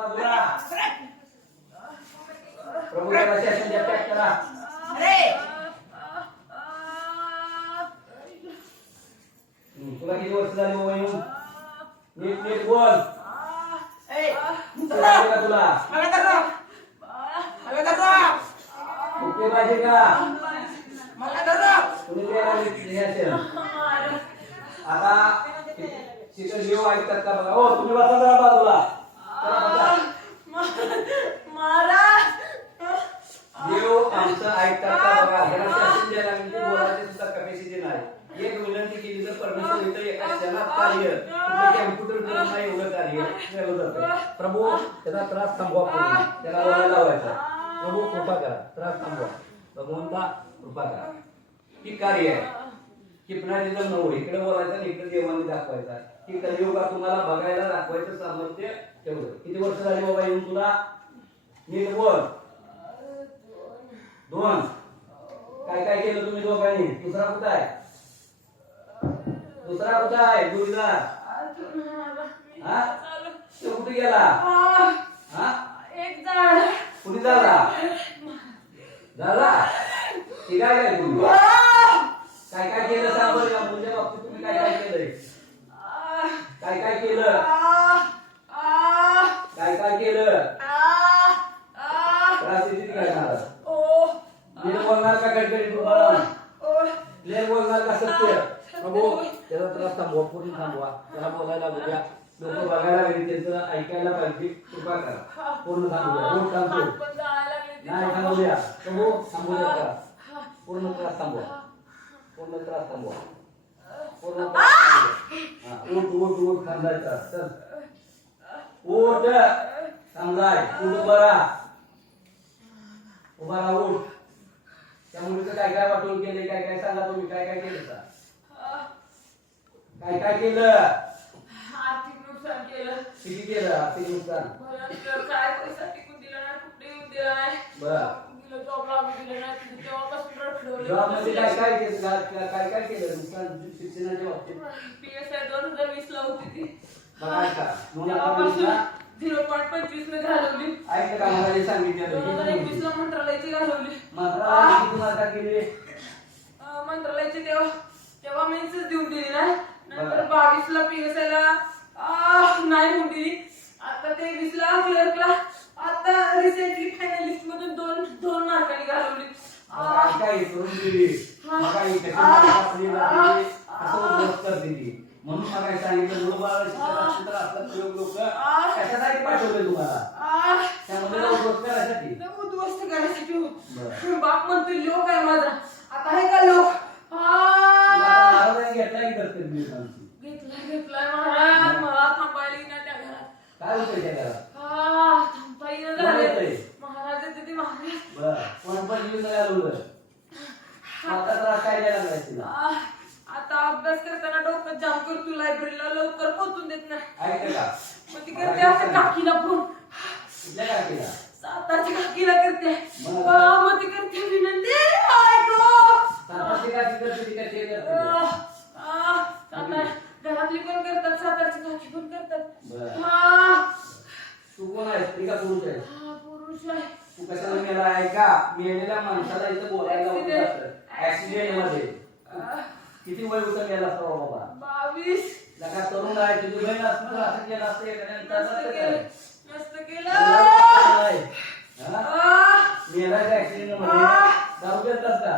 बाजूला प्रभू पॅक करा. तुला किती वर्ष झाली बाबा येऊन नीट नीट बोल. तुला आले का तुला? ओके पाहिजे का? तुम्ही द्यायला हे असेल. आता तिथं देव ऐकतात का बघा. हो तुम्ही बसा जरा बाजूला. देव आमचं ऐकतात का बघा? ह्याला शासन द्यायला लागलं की बोलायची सुद्धा कॅपॅसिटी नाही. एक विनंती केली तर परमेश्वर इथं एका क्षणात कार्य कुठलं कॅम्प्युटर करत नाही एवढं कार्य. केलं जातं. प्रभू त्याचा त्रास थांबवा पूर्ण. त्याला लावायचा. प्रभू कृपा करा. त्रास थांबवा. भगवंता कृपा करा. ही कार्य आहे. किपणारीचं नऊ इकडे बोलायचं इकडे देवाने दाखवायचा. की कलियुगा तुम्हाला बघायला दाखवायचं सामर्थ्य तेवढं. किती वर्ष झाली बाबा येऊन तुला? नीट बोल. दोन. काय काय केलं तुम्ही दोघांनी? दुसरा कुठं आहे? दुसरा कुठं आहे जोडीदार हा? तो कुठे गेला? हा? कुठे झाला? झाला? ती काय काय तुम्ही? काय काय केलं सांग बरं या मुलीच्या बाबतीत तुम्ही काय काय केलंय? काय काय केलं काय काय केलं त्रास किती करणार नीट बोलणार का गडगडीत तुम्हाला क्लिअर बोलणार का सत्य प्रभू त्रास थांबवा पूर्ण थांबवा. त्याला बोलायला बघूया लोक बघायला पाहिजे त्यांचं ऐकायला पाहिजे. कृपा करा. पूर्ण थांबूया रोड थांबतो नाही थांबूया प्रभू थांबूया त्रास पूर्ण त्रास थांबवा. पूर्ण त्रास थांबवा. पूर्ण त्रास. हा, उठ उठ उठ थांबायचा. चल. उठ. थांबलाय उठ बरा. उभा राहा उठ त्या मुलीचं काय काय वाटून केले काय काय सांगा तुम्ही? काय काय केलं? काय काय केलं? आर्थिक नुकसान केलं. किती केलं आर्थिक नुकसान? काय पैसा टिकून दिला नाही कुठे येऊन दिला नाही. बरं. दिलं जॉब लागू दिलं नाही तिथे तेव्हापासून रखडवलं. जॉबमध्ये काय काय केलं? काय काय काय केलं? नुकसान शिक्षणाच्या बाबतीत? PSI दोन हजार वीस ला होती ती. का तेव्हापासून झिरो पॉईंट पंचवीस ने घालवली. ऐकलं का मला सांगितलं दोन हजार हे एकवीस ला मंत्रालयाची घालवली. मंत्रालयाने किती मार्क केले? अं, मंत्रालयाची तेव्हा तेव्हा मेन्सच देऊन दिली नाही. नंतर. बावीस ला पीएसआय ला आह, नाही होऊन दिली आता तेवीस ला क्लर्कला आता रिसेंटली फायनलिस्ट मधून दोन दोन मार्कांनी घालवली. म्हणून काय सांगितलं लोक कशासाठी पाठवले तुम्हाला? त्यामध्ये करायसाठी. उद्ध्वस्त. बाप म्हणतोय लोक आहे माझा. आता आहे का लोक तुला आता आह, महाराजांनी घेतला की करते दिवसांची घेतलाय घेतलाय महाराज मला थांबायला येईना त्या घरात काय होतंय त्या घरात आह, थांबता येईना कोण झाले येतंय? महाराज येते ते महाराज बरं कोण पण जीव नाही घालवलं आता त्रास काय द्यायला लागलाय तिला आह, आता अभ्यास करताना डोकं जाम करतो लायब्ररीला लवकर पोहोचून देत नाही ऐकलं का मग ती करते असं काकीला फोन कुठल्या काकीला सातारची काकीला करते मग? हा, मग ती करते विनंती ऐको सातारची काकी करते ती काकी करते आह, आह, सातार घरातली पण करतात सातारची काकी पण करतात. तू कोण आहेस? ती का पुरुष आहेस? हा, पुरुष आहे. तू कशाला मेला आहे का? मेलेल्या माणसाला इथं बोलायला असतं ऍक्सिडेंटमध्ये आह, किती वय होतं गेला असता बाबा? बावीस. लगा तरुण आहे तुझी बहीण असतं तर असं केलं असतं एखाद्याने तर नसतं केलं? आह, मेलाच्या ऍक्सिडेंटमध्ये दारू देतात का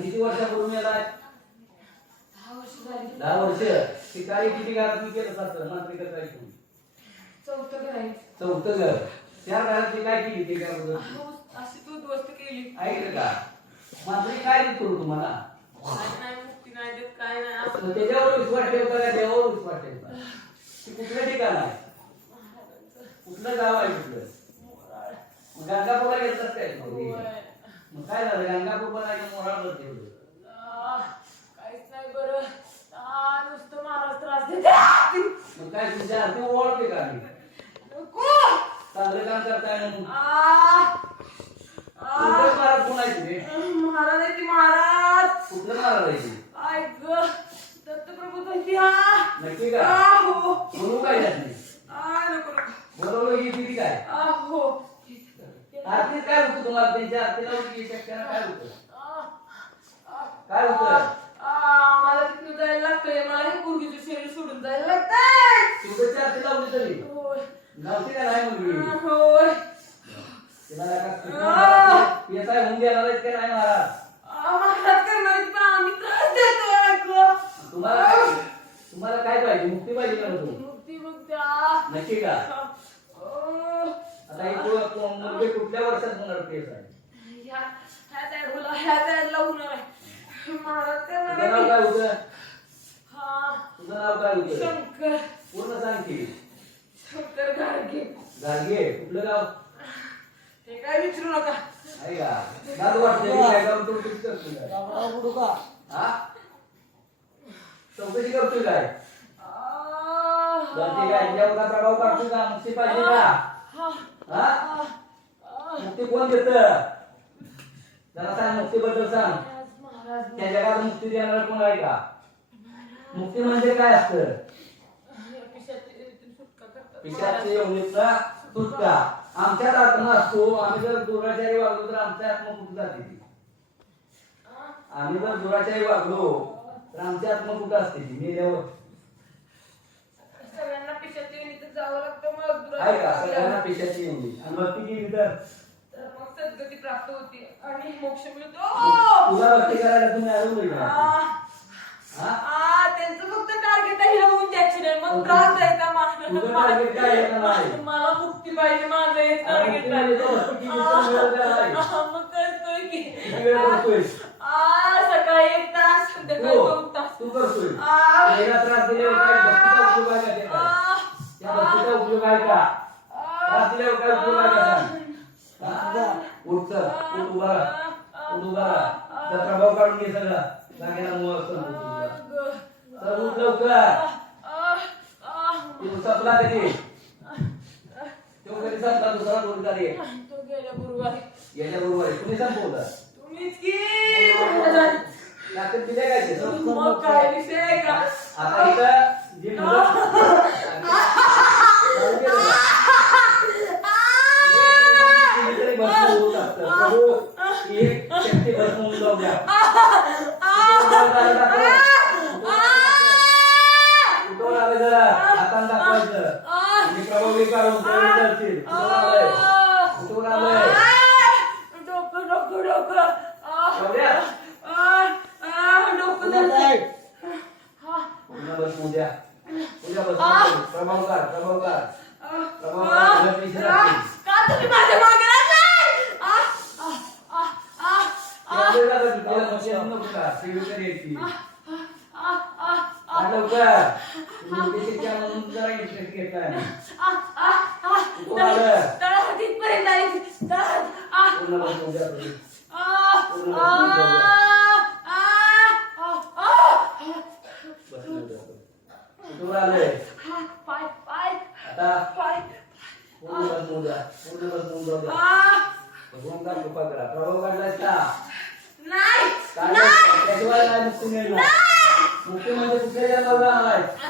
किती वर्षापूर्वी मेलाय दहा वर्ष झाली. दहा वर्ष? शिकारी किती घरात मी केलं मंत्री कसं ऐकून चौथं घर आहे. चौथं घर. त्या घरात मी काय केली ते अहो, अशी तू केली. ऐकलं का? मंत्री काय देत करू तुम्हाला? काय नाही मुक्ती नाही देत काय नाही. त्याच्यावर विश्वास ठेवता का? देवावर विश्वास ठेवता? ते कुठलं ठिकाण आहे? कुठलं गाव आहे कुठलं मग गंगापूरला गेलतात काय? मग काय झालं? गंगापूर पण आहे मोराळ काहीच नाही बरं. नुसतं महाराज मग काय हाती ओळखते का मी चांगलं काम करताय ना महाराज कोण आहे महाराज आहे ती कुठलं महाराज आहे ती? ग दत्तप्रभू नक्की का? बोलू काय त्यातली आ नको नको बोलवलं की किती काय आहो आरतीत काय होतं तुम्हाला त्यांच्या आरतीला होती शक्यता काय होतं आ, आ, काय होतं आ, मला तिथून जायला लागतंय मला हे पूर्वीचं शरीर सोडून जायला लागतंय शुभेच्छा आरती लावली तरी होय नव्हती का नाही मुलगी होय तिला नका होऊन गेला आहेत का नाही महाराज आ, महाराज करणार पण आम्ही त्रास देतोय ग. तुम्हाला काय तुम्हाला काय पाहिजे मुक्ती पाहिजे का नको मुक्ती नक्की का? अं, आता ही तू- तू मुलगी कुठल्या वर्षात होणार केस आहे ह्या ह्या साईडला ह्या साईडला होणार आहे. महाराज करणार तुझं नाव आहे. काय होतं? हा. तुझं नाव काय होतं? शंकर. पूर्ण सांग की. शंकर गाडगे. गाडगे कुठलं गाव? हे काय विचारू नका. आहे का गाड वाटते काय काम तू काय हा? चौकशी करतोय काय? जाते काय याच्यावर का प्रभाव काढतोय का? मुक्ती पाहिजे का? हा. मुक्ती कोण देत? जरा सांग मुक्तीबद्दल सांग. त्या जगात मुक्ती देणारा कोण आहे का? मुक्ती म्हणजे काय असतं? पिशाची इथून सुटका. आमच्यात आत्मा असतो. आम्ही जर दुराचारी वागलो तर आमच्या आत्मा कुठे जाते? ती आम्ही जर दुराचारी वागलो तर आमची आत्मा कुठं असते? ती मेल्यावर सगळ्यांना पिशाची योनीतच जावं लागतं मग आहे का? दुराचारी सगळ्यांना वागल्यावर. पिशाची योनी आणि भक्ती केली तर? तर मग सद्गती प्राप्त होते. आणि मोक्ष मिळतो. तुला भक्ती करायला तुम्ही आलो नाही. आ, का हा? आ, त्यांचं फक्त टार्गेट आहे होऊन द्यायची नाही. मग त्रास द्यायचा तुझं target काय आहे का नाही? मला मला मुक्ती पाहिजे माझं हे अरे टार्गेट मुक्ती म्हणजे तो भक्ती किती वेळ द्यायला आहे? मग करतोय की. किती वेळ करतोय? आ, सकाळी एक तास संध्याकाळी दोन तू तास. तू करतोय. आ. त्रास दिल्यावर काय भक्तीचा उपयोग आहे का त्याचा? त्या भक्तीचा उपयोग आहे का त्रास दिल्यावर काय उपयोग आहे का सांग? उठ चल, उठ उभा राहा. उठ उभा राहा. त्या प्रभाव काढून घे सगळा. जागेला मोह असतो. चल उठ लवकर. तू सपला कधी? तो कधी संपला? दुसरा गुरुकारी आहे. तो गेल्या गुरुवारी. याच्या गुरुवारी. कुणी संपवलं? तुम्हीच की? डॉक्टर दिले काय? मग काय विषय का? आता इथं जी त्याच्यामधून जरा इंटरेस्ट घेताय. पूर्ण बसून द्या तुम्ही. पूर्ण बसून जाऊया. बसून जाऊया. कुठून आलंय? आता? पूर्ण बसून जा. पूर्ण बसून जाऊया. भगवान का कृपा करा. प्रभाव म्हणजे कुठल्या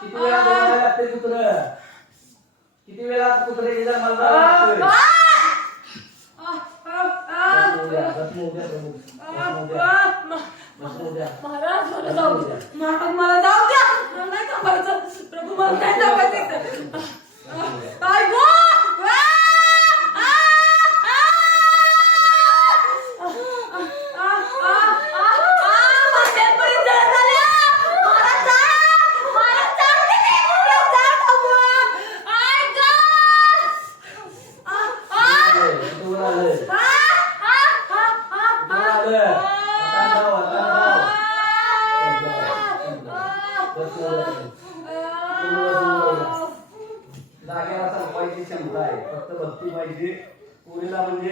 किती वेळा बोलायला लागते कुत्र किती वेळा कुत्रे येतात मला महाराज मला जाऊ द्या महाराज मला जाऊ द्या नाही थांबायचं प्रभू मला नाही थांबायचं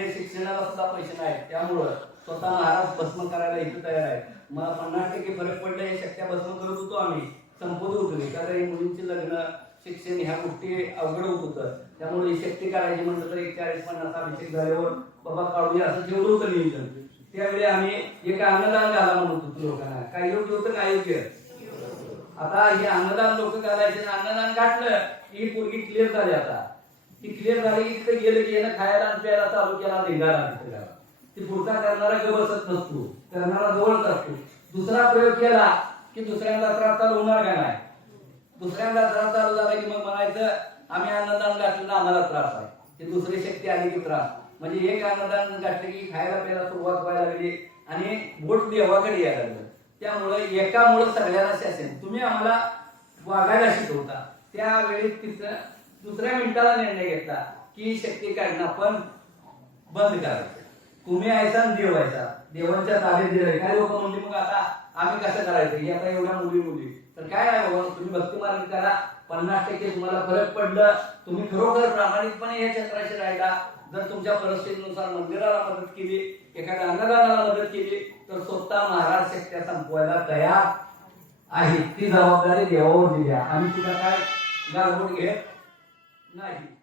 माझ्याकडे शिक्षणाला सुद्धा पैसे नाही त्यामुळं स्वतः महाराज भस्म करायला इथं तयार आहे मला पन्नास टक्के फरक पडले हे शक्य भस्म करत होतो आम्ही. संपत होतो मी कारण मुलींचे लग्न शिक्षण ह्या गोष्टी अवघड होत होतं. त्यामुळे ही शक्ती करायची म्हणलं तर एक चाळीस पन्नास अभिषेक झाल्यावर बाबा काढून असं ठेवलं होतं नियोजन. त्यावेळी आम्ही एक अन्नदान घाला म्हणत होतो लोकांना. काय योग्य होतं काय योग्य? आता हे अन्नदान लोक घालायचे अन्नदान घातलं ही पोरगी क्लिअर झाली आता. ती क्लिअर झाली की गेलं की यानं खायला प्यायला चालू केला धिंगाणा तिथे ती पुढचा करणारा ग बसत नसतो. करणारा जवळच असतो दुसरा प्रयोग केला की दुसऱ्यांदा त्रास चालू होणार का नाही? दुसऱ्यांदा त्रास चालू झाला की मग म्हणायचं आम्ही अन्नदान घातलं आम्हाला त्रास आहे. ते दुसरी शक्ती आली की त्रास. म्हणजे एक अन्नदान घातलं की खायला प्यायला सुरुवात व्हायला लागली आणि बोट देवाकडे यायला लागलं. त्यामुळे एकामुळे सगळ्यांना शासन. तुम्ही आम्हाला वागायला शिकवता. त्यावेळी तिचं दुसऱ्या मिनिटाला निर्णय घेतला की शक्ती काढणं आपण बंद करायचं. तुम्ही यायचा आणि देव व्हायचा देवांच्या ताब्यात दिलंय काय लोक म्हणजे मग आता आम्ही कसं करायचं? ही आता एवढ्या मुली मुली. तर काय आहे बाबा तुम्ही भक्ती मार्ग करा. पन्नास टक्के तुम्हाला फरक पडलं. तुम्ही खरोखर प्रामाणिकपणे या क्षेत्राशी राहिला. जर तुमच्या परिस्थितीनुसार मंदिराला मदत केली एखाद्या अन्नदानाला मदत केली तर स्वतः महाराज शक्त्या संपवायला तयार आहे ती जबाबदारी देवावर दिली आहे. आम्ही तुला काय गारबोट घेत नाही